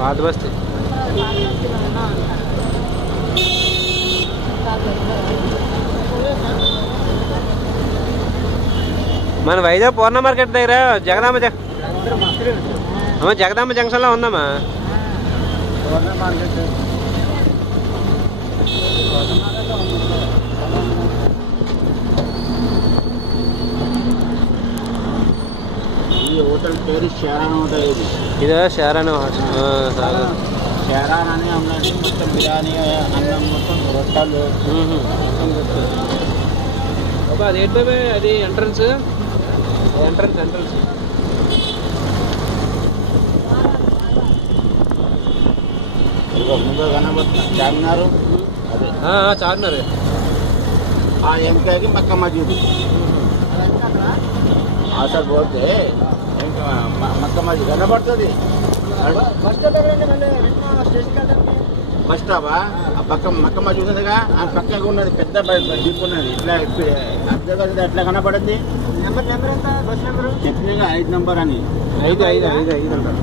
పాత బస్తీ. మన వైజాగ్ పూర్ణ మార్కెట్ దగ్గర జగదాంబ జంక్షన్లో ఉందమ్మా. होटल पेरिस शेरान होटल ఇది షారాన్ शेरान అని అమ్మాయి మొత్తం బిర్యానీ అన్నం మొత్తం రొట్టెలు అది ఏంటి అది ఎంట్రన్స్ ముందు కనబడుతుంది చార్మినార్. అదే చార్మినార్. ఆ ఎంకాయకి మక్కా మసీద్ అసలు పోతే మక్కా మసీద్ కనబడుతుంది. బస్ స్టాపా ఆ పక్క మక్కా మసీద్ ఉన్నదిగా, ఆ పక్కగా ఉన్నది పెద్ద డిప్ ఉన్నది. ఇట్లా అర్థం ఎట్లా కనబడింది. నెంబర్ ఎంత బస్ నెంబర్ చెప్పినగా 5 నెంబర్ అని. 5 అంటారు.